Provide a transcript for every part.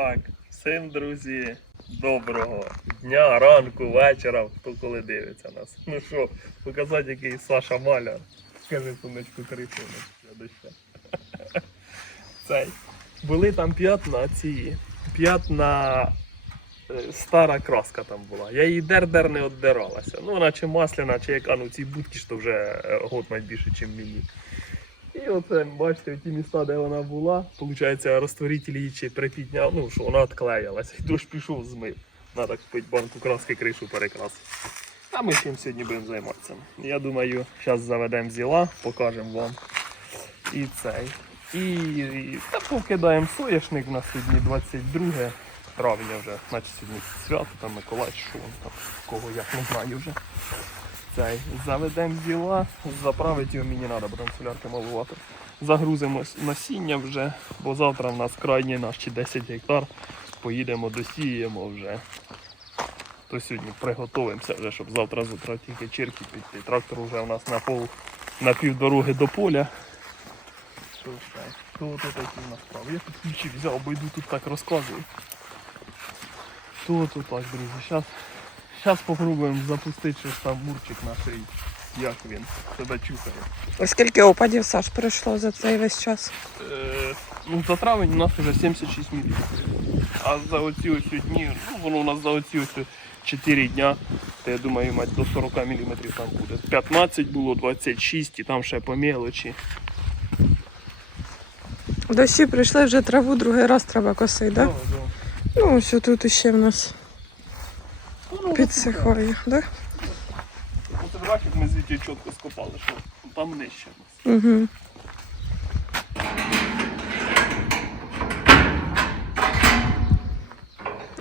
Так, всім друзі, доброго дня, ранку, вечора, хто коли дивиться нас. Ну що, показати, який Саша Маляр. Скажи сонечку три сонечки. Цей. Були там п'ятна ці. П'ятна е, стара краска там була. Я її дер-дер не віддиралася. Ну, вона чи масляна, чи яка, ну ці будки то вже е, год навіть більше, ніж мені. І оце, бачите, ті міста, де вона була, виходить, розтворитель її чи припідняв, ну, що вона відклеїлася, і дощ пішов змив. Надо купити банку краски, кришу перекрасити. А ми цим сьогодні будемо займатися. Я думаю, зараз заведемо зіла, покажемо вам. І цей. І, і та покидаємо соняшник на сьогодні 22 травня вже, значить сьогодні свято, там Миколай, що там, кого як не знаю вже. Цей. Заведемо діла, заправити його мені треба, там солярки малувати. Загрузимо насіння вже, бо завтра в нас крайній наш чи 10 гектар. Поїдемо, досіємо вже. То сьогодні приготуємося вже, щоб завтра з утра тільки чирки піти. Трактор вже у нас на пол на півдороги до поля. Що то такі у нас справи. Я тут ключі взяв, бо йду тут так розказую. То то так, друзі. Зараз Зараз попробуємо запустити щось там мурчик наш. Як він себе чухає. Скільки опадів Саш пройшло за цей весь час? Е, ну, за травень у нас вже 76 мм. А за оці ось дні, ну воно у нас за оці ось 4 дня, то я думаю, мать до 40 мм там буде. 15 було, 26 і там ще по мелочі. Дощі прийшли вже траву, другий раз треба косити, Да, так? да. Ну, ось тут ще в нас підсихає, так? Ж бачиш, ми звідти чітко скопали, що там нижче нас. Угу.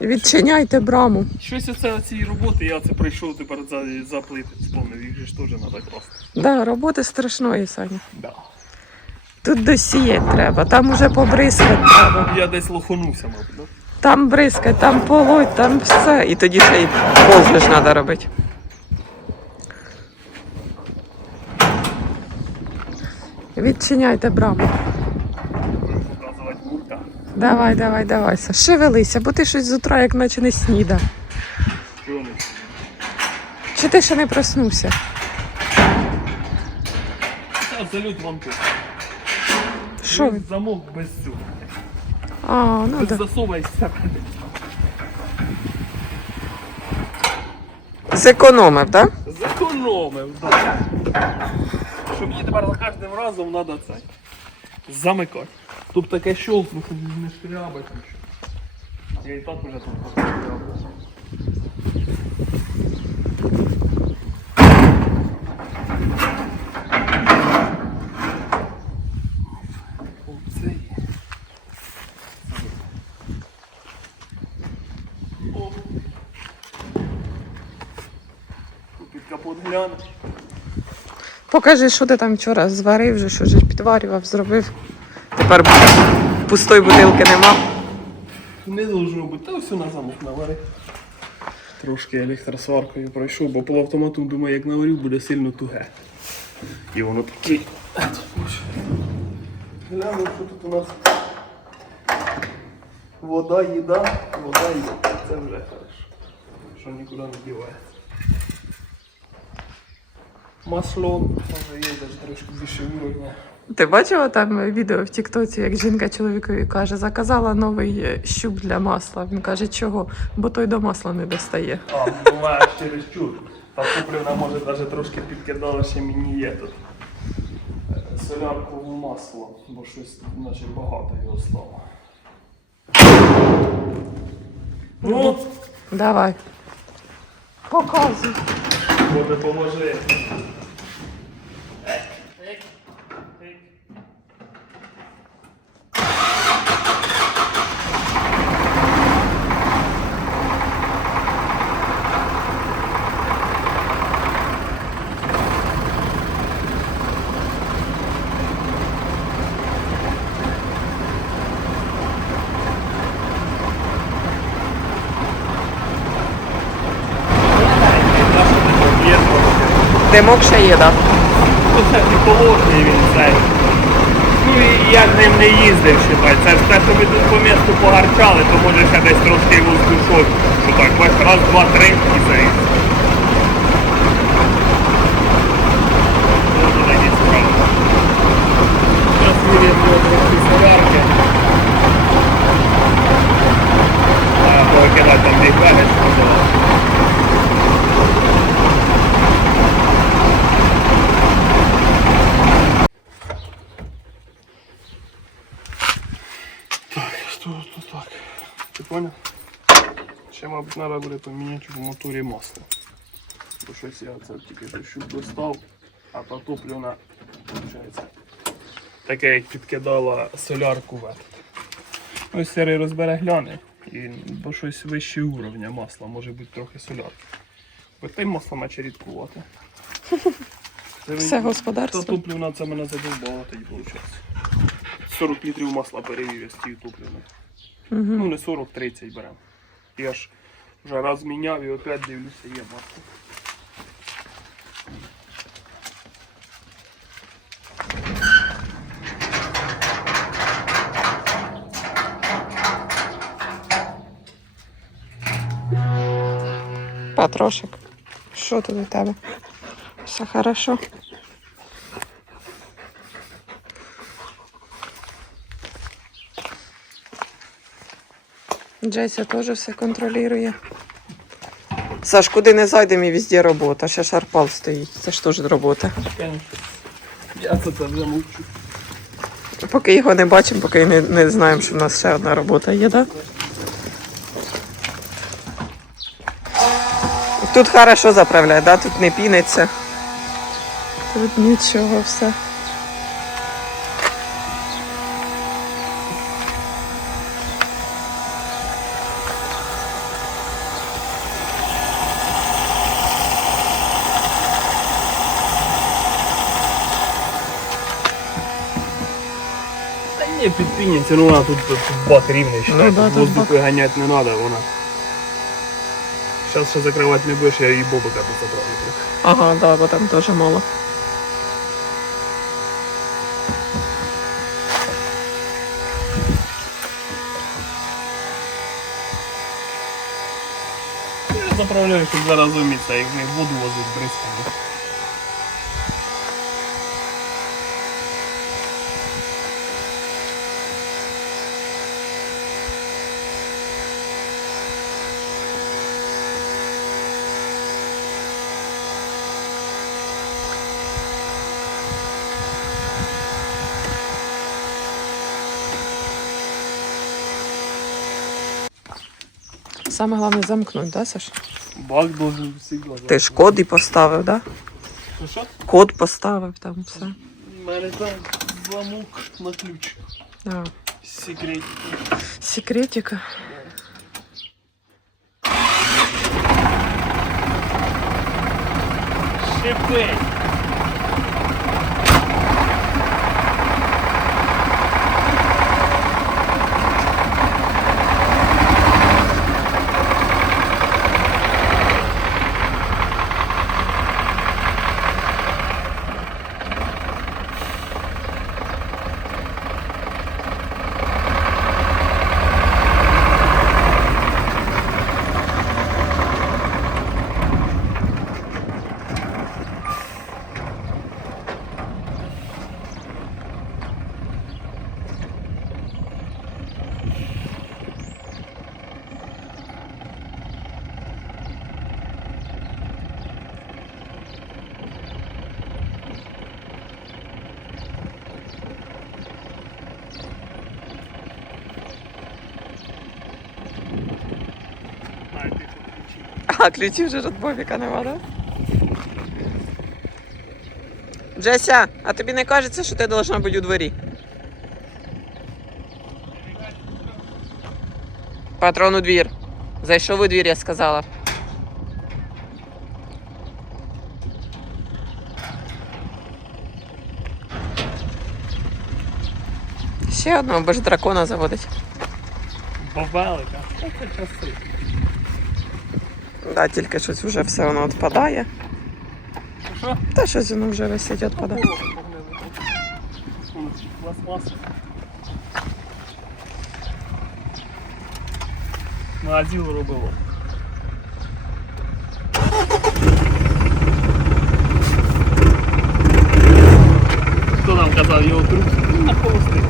Відчиняйте браму. Щось оце цієї роботи, я це прийшов тепер за, заплити, вспомнив, їх же ж теж треба класти. Да, роботи страшної, Саня. Да. Тут досіяти треба, там уже побризкати треба. Я десь лоханувся, мабуть, да? Там бризкать, там полоть, там все. І тоді ще й пол ж треба робити. Відчиняйте браму. Давай, давай, давай. Шевелися, бо ти щось з утра, як наче не сніда. Чи ти ще не проснувся? Залют вам тут. Що? Замок без цього. А, ну да. засова. Зекономив, так? Зекономив, так. Щоб мені тепер за кожним разом треба це. Замикати. Тут таке щелкну, не шкрябать. Я і так уже тут пошкрябав. Оцей. О. Тут Під капот гляну. Покажи, що ти там вчора зварив, вже, що ж підварював, зробив. Тепер пустої бутилки нема. Не должно бути, та все на замок навари. Трошки електросваркою пройшов, бо полуавтомату, думаю, як наварю, буде сильно туге. І воно таке. Глянемо, що тут у нас. Вода, їда, вода є. Це вже хорошо. Що нікуди не дівається. Масло, може є навіть трошки більше уровня. Ти бачила там відео в Тіктоці, як жінка чоловікові каже, заказала новий е, щуп для масла. Він каже, чого? Бо той до масла не достає. А, буває через чур. Та куплена може навіть трошки підкидала, ще мені є тут. е, Соляркове масло, бо щось наче багато його стало. Ну, Давай. Показуй. Боже, поможи. Є трошки. Димок ще є, так? Це не він цей. Ну і ніяк ним не їздив, считай. Це ж те, що ми тут по місту погарчали, то може ще десь трошки воздушок. Що так, бачиш, раз, два, три і заїзд. Ось такі справи. Зараз вирізали трохи солярки. А повикидати там дві пелець, Что тут так? Ти понял? Ще, мабуть, треба буде поміняти в моторі масло. Бо щось я це тільки що достав, а та топлівна, виходить, таке як підкидала солярку в. Ось серий розбере гляне, і, бо щось вище уровня масла, може бути трохи солярки. Бо те масло наче рідкувати. Це Все він- та господарство. топлівна це мене задовбало тоді виходить. 40 літрів масла перевів я з тією топлівною. Ну Угу. не 40-30 беремо. Я ж вже раз міняв і опять дивлюся, є масло. Патрошик. Що тут у тебе? Все хорошо. Джеся теж все контролює. Саш, куди не зайдемо і везде робота. Ще шарпал стоїть. Це ж теж робота. Я це це вже мовчу. Поки його не бачимо, поки не, не знаємо, що в нас ще одна робота є, так? Тут хорошо заправляє, да? тут не піниться. Тут нічого все. Ні, підпіняться, ну вона тут, тут бак рівний, считай, Ну да, тут тут воздуху ганяти не треба, вона. Зараз ще закривати не будеш, я її бобика тут заправлю трохи. Ага, да, бо там теж мало. Я заправляю, щоб зараз уміться, як ми воду возить бризками. Саме головне замкнути, да, Саш? Бак должен всегда. Ти ж код і поставив, да? Ну що? Код поставив там все. У мене там замок на ключ. Да. Секрет. Секретика. Шипить. А, ключів вже від Бобіка нема, да? Джеся, а тобі не кажеться, що ти должна бути у дворі? Патрон у двір. Зайшов у двір, я сказала. Ще одного, бо ж дракона заводить. Бабелика. Що це часи? Да, тільки щось вже все воно відпадає. Що? Та щось воно вже висить відпадає. Вон Пластмаса. Магазин робило. Хто нам казав його круг? На холостих.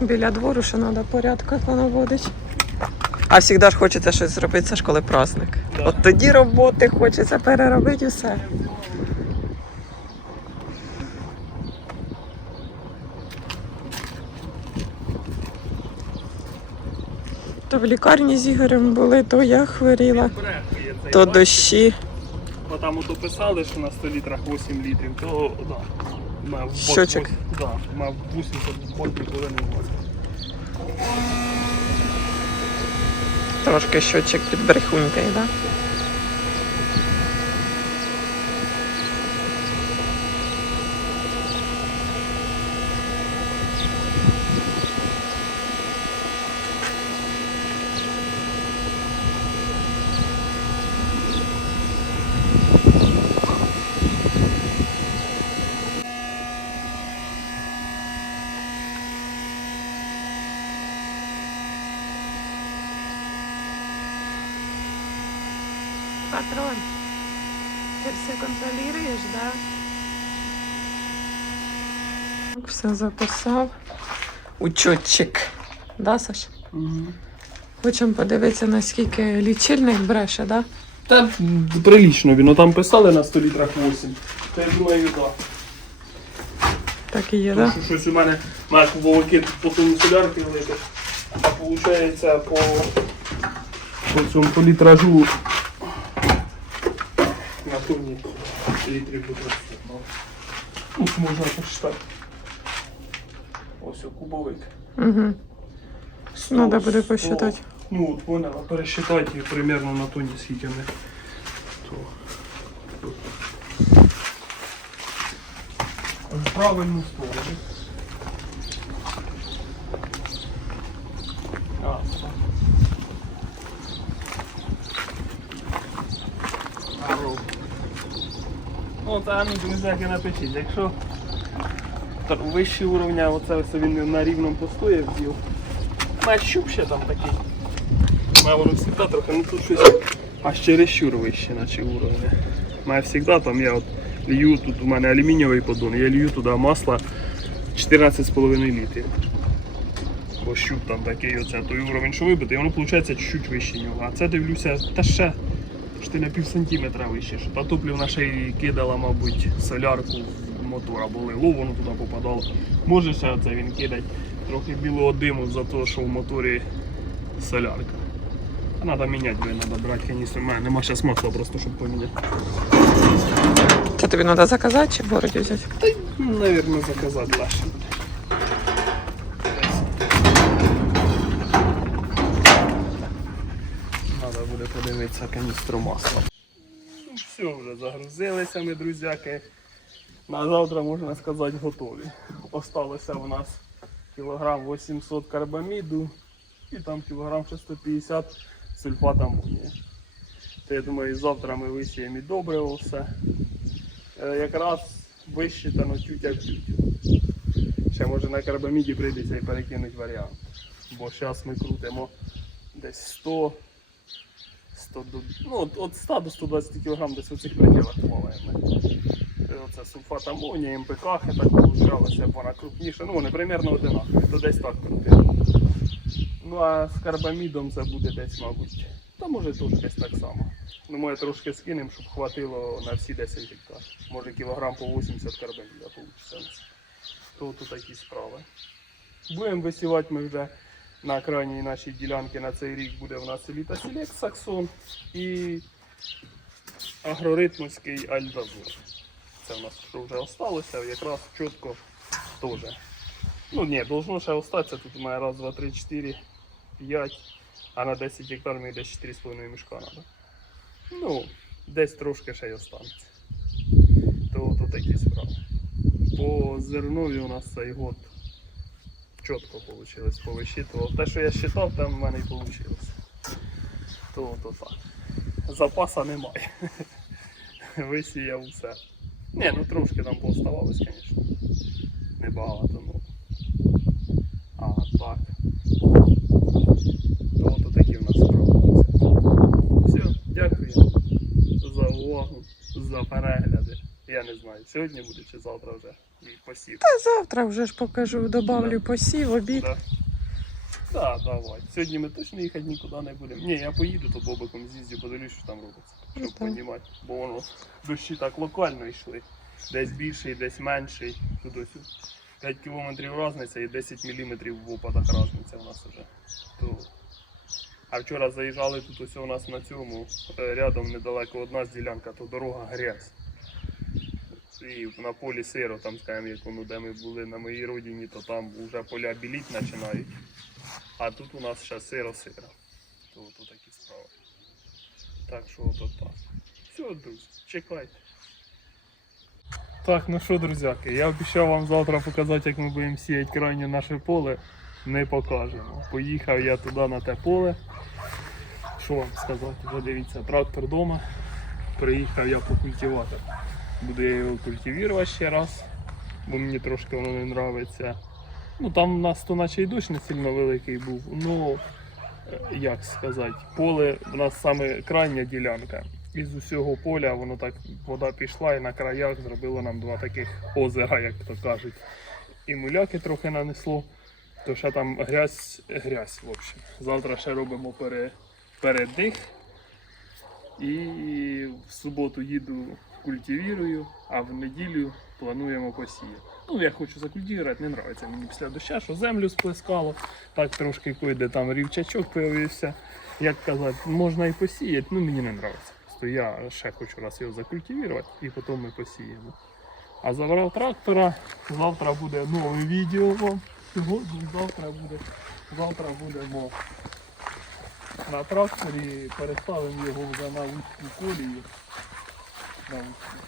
Біля двору ще треба порядок наводити. А завжди ж хочеться щось зробити, це ж коли праздник. Да. От тоді роботи хочеться переробити все. То в лікарні з Ігорем були, то я хворіла, то дощі. Бо там ото писали, що на 100 літрах 8 літрів, то да. Мав бот Щочик. вось- Да, мав 80 ботів повинен бути. Трошки щочик під брехунькою, так? Да? Патрон, ти все контролюєш, да? Так, Все записав. Учетчик. Да, Саш? Хочемо подивитися, наскільки лічильник бреше, да? Та прилічно він, ну там писали на 100 літрах 8. Та я думаю, так. Так і є, Тому да? що щось у мене має кубовики по тому солярки лити. А виходить по, по цьому по літражу на літрів буде. Ну, можна посчитати. Ось о, кубовик. Угу. Сто- Надо буде сто- посчитати. Ну, от поняла, пересчитати і примерно на тоні скільки ми. То. В правильну сторону. А, так. Ару. Ну, друзяки, напишіть, якщо вищий уровня, оце все він на рівному постоє вділ. На щуп ще там такий. Має воно завжди трохи, ну тут щось аж чересчур вище, наче уровня. Має завжди там я от лью, тут у мене алюмінієвий поддон, я лью туди масло 14,5 літрів. Бо щуп там такий оце той уровень, що вибитий, воно виходить чуть-чуть вище нього. А це дивлюся, та ще ти на пів сантиметра вище. Що та топлівна ще й кидала, мабуть, солярку в мотор або лило, воно туди попадало. Може ще оце він кидать трохи білого диму за те, що в моторі солярка. Надо міняти, блин, надо брати каністру. У мене нема зараз масла просто, щоб поміняти. Це тобі треба заказати чи в городі взяти? Та ну, заказати легше буде. Надо буде подивитися каністру масла. Все, вже загрузилися ми, друзяки. На завтра, можна сказати, готові. Осталося у нас кілограм 800 карбаміду і там кілограм 650 сульфат амонія. То я думаю, завтра ми висіємо і добриво все. Е, Якраз вищитано тють як тють. Ще може на карбаміді прийдеться і перекинуть варіант. Бо зараз ми крутимо десь 100, 100 до, ну, от- от 100 до 120 кг десь у цих пределах плаваємо. Е, Оце сульфат амонія, МПК, так получалося, вона крупніша. Ну, вони примерно одинакові, то десь так крутимо. Ну а з карбамідом це буде десь, мабуть. Та може теж десь так само. Ну, ми трошки скинемо, щоб хватило на всі 10 гектар. Може кілограм по 80 карбаміда вийде. То тут такі справи. Будемо висівати ми вже на крайній нашій ділянці на цей рік буде в нас еліта Селект Саксон і агроритмовський Альдазор. Оце у нас що вже осталося, якраз чітко теж. Ну ні, должно ще остатися. Тут у мене раз, два, три, чотири, п'ять, а на 10 гектар мені десь 4,5 мішка треба. Ну, десь трошки ще й останеться. То, то такі справи. По зернові у нас цей год чітко вийшло, повищитував. Те, що я считав, там в мене і вийшло. То, то так. Запаса немає. Висіяв все. Ні, ну трошки там пооставалось, звісно. Небагато, ну. А так. То, то такі в нас справи. Все, дякую за увагу, за перегляди. Я не знаю, сьогодні буде чи завтра вже і посів. Та завтра вже ж покажу, добавлю посів, обід. Да. Да, давай. Сьогодні ми точно їхати нікуди не будемо. Ні, я поїду, то бобиком з'їздю, подивлюсь, що там робиться. Ну, Щоб так. розуміти. Бо воно дощі так локально йшли. Десь більший, десь менший. Тут ось 5 кілометрів різниця і 10 міліметрів в опадах різниця у нас вже. То... А вчора заїжджали тут ось у нас на цьому, е, рядом недалеко одна з ділянка, то дорога грязь. І на полі сиро, там скажімо, як воно, де ми були на моїй родині, то там вже поля біліть починають. А тут у нас ще сиро-сиро. То, то такі справи. Так що ото так. Все, друзі, чекайте. Так, ну що, друзяки, я обіцяв вам завтра показати, як ми будемо сіяти крайнє наше поле. Не покажемо. Поїхав я туди на те поле. Що вам сказати? Вже дивіться, трактор вдома. Приїхав я по культиватор. Буду я його культивувати ще раз, бо мені трошки воно не подобається. Ну там у нас то наче й дощ не сильно великий був. Ну е, як сказати, поле в нас саме крайня ділянка. Із усього поля воно так вода пішла і на краях зробило нам два таких озера, як то кажуть. І муляки трохи нанесло, то ще там грязь, грязь, в общем. Завтра ще робимо пере, передих. І в суботу їду культивірую, а в неділю плануємо посіяти. Ну, я хочу закультивувати, не подобається мені після дощу, що землю сплескало, так трошки койде там рівчачок появився. Як казати, можна і посіяти, ну мені не подобається. Просто я ще хочу раз його закультивувати і потім ми посіємо. А забрав трактора, завтра буде нове відео вам. Сьогодні, завтра буде, завтра будемо на тракторі, переставимо його вже на вузьку колію. На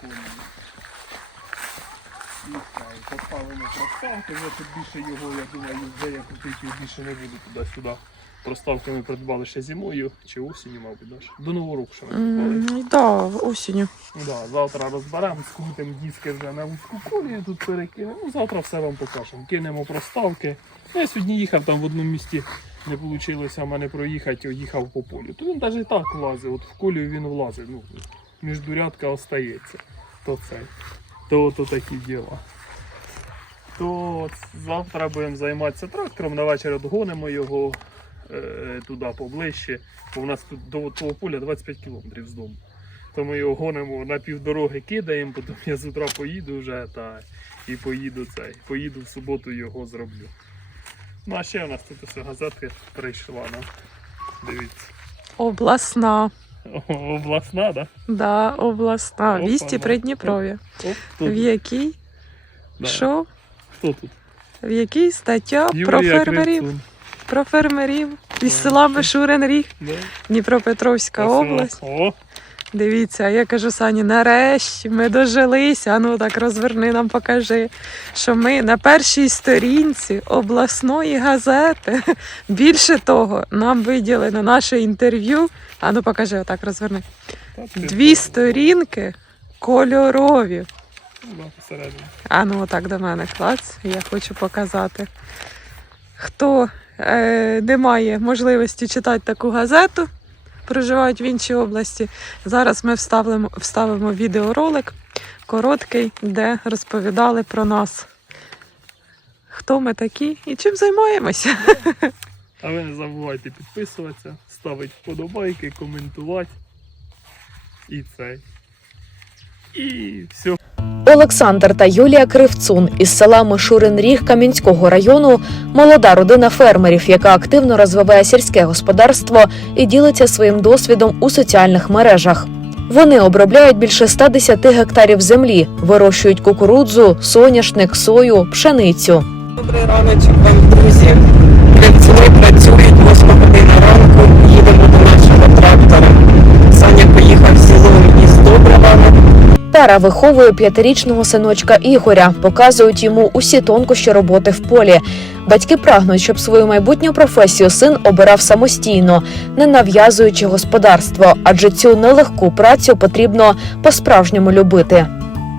колію. І все, і вже тут більше його, я думаю, вже я купити більше не буду туди-сюди. Проставки ми придбали ще зимою чи осінню, мабуть, даже. До нового року ще ми придбали. М, Да, осінню. Ну Да, завтра розберемо, скрутимо диски вже на вузьку колію, тут перекинемо. Ну, завтра все вам покажемо. Кинемо проставки. Ну, Я сьогодні їхав там в одному місті, не вийшло в мене проїхати, їхав по полю. То він навіть і так влазить, от в колію він влазить. Ну, міждурядка остається. То це. То, то такі діла. То завтра будемо займатися трактором, на вечір відгонимо його е, туди поближче, бо у нас тут до того поля 25 кілометрів з дому. То ми його гонимо на півдороги, кидаємо, потім я з утра поїду вже та і поїду цей. Поїду в суботу його зроблю. Ну а ще у нас тут ось газетка прийшла нам. Дивіться. Обласна. Обласна, да? Да, обласна. Опа, Вісті при Дніпрові. В якій? Да. Що? Хто тут? В якій стаття про фермерів? Кривцун. Про фермерів із села Мишурин Ріг, Да. Дніпропетровська Ось, область. О, Дивіться, я кажу Сані, нарешті ми дожилися. Ну так розверни нам, покажи, що ми на першій сторінці обласної газети. Більше того, нам виділено наше інтерв'ю. А ну покажи, отак розверни. Дві сторінки кольорові. А ну отак до мене клац, я хочу показати. Хто е, не має можливості читати таку газету, проживають в іншій області. Зараз ми вставимо, вставимо відеоролик короткий, де розповідали про нас. Хто ми такі і чим займаємося? А ви не забувайте підписуватися, ставити вподобайки, коментувати. І цей. І все. Олександр та Юлія Кривцун із села Мишурин Ріг Кам'янського району молода родина фермерів, яка активно розвиває сільське господарство і ділиться своїм досвідом у соціальних мережах. Вони обробляють більше 110 гектарів землі, вирощують кукурудзу, соняшник, сою, пшеницю. Добрий раночок вам, друзі. Кривцюни працюють 8 година ранку. Їдемо до Пара виховує п'ятирічного синочка Ігоря, показують йому усі тонкощі роботи в полі. Батьки прагнуть, щоб свою майбутню професію син обирав самостійно, не нав'язуючи господарство, адже цю нелегку працю потрібно по-справжньому любити.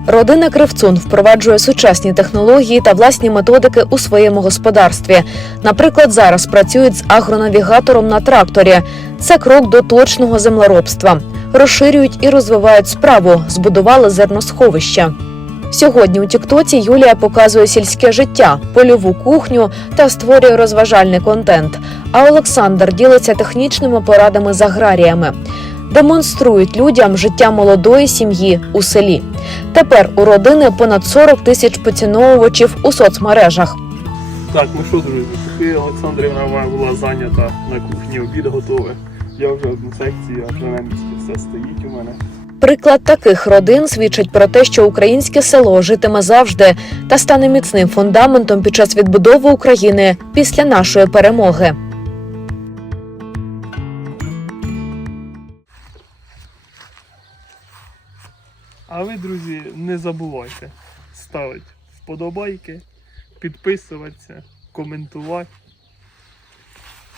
Родина Кривцун впроваджує сучасні технології та власні методики у своєму господарстві. Наприклад, зараз працюють з агронавігатором на тракторі. Це крок до точного землеробства. Розширюють і розвивають справу, збудували зерносховище. Сьогодні у Тіктоці Юлія показує сільське життя, польову кухню та створює розважальний контент. А Олександр ділиться технічними порадами з аграріями, демонструють людям життя молодої сім'ї у селі. Тепер у родини понад 40 тисяч поціновувачів у соцмережах. Так, ну що, друзі, Олександрівна була зайнята на кухні, обід готовий. Я вже одну секцію, а на місці все стоїть у мене. Приклад таких родин свідчить про те, що українське село житиме завжди та стане міцним фундаментом під час відбудови України після нашої перемоги. А ви, друзі, не забувайте ставити вподобайки, підписуватися, коментувати.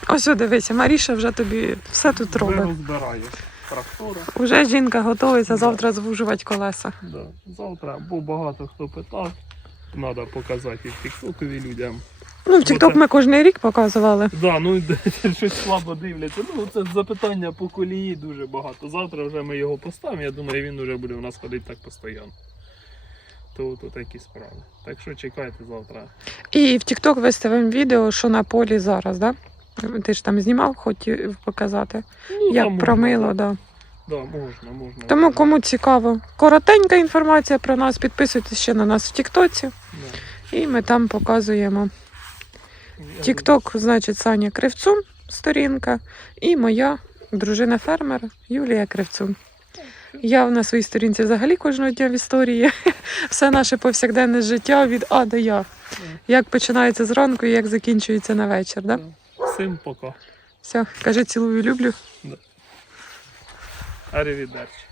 Ось дивися, Маріша вже тобі все тут робить. Вже розбираю трактора. Уже жінка готується завтра звужувати колеса. Да. Завтра, бо багато хто питав. Треба показати і в тіктокові людям. Ну, в TikTok це- ми кожен рік показували. Да, ну щось слабо дивляться. Ну це запитання по колії дуже багато. Завтра вже ми його поставимо. Я думаю, він вже буде у нас ходити так постійно. То тут такі справи. Так що чекайте завтра. І в TikTok виставимо відео, що на полі зараз, да? Ти ж там знімав, хотів показати, Ну, як там промило, можна, да. Да, можна, можна. Тому кому цікаво, коротенька інформація про нас, підписуйтесь ще на нас в Тіктоці, Да. і ми там показуємо. Тікток, значить, Саня Кривцун, сторінка, і моя дружина фермера Юлія Кривцун. Я на своїй сторінці взагалі кожного дня в історії. Все наше повсякденне життя від А до Я. Як починається зранку і як закінчується на вечір. Да? Всім пока. Все, кажи цілую, люблю. Да. Арівідерчі.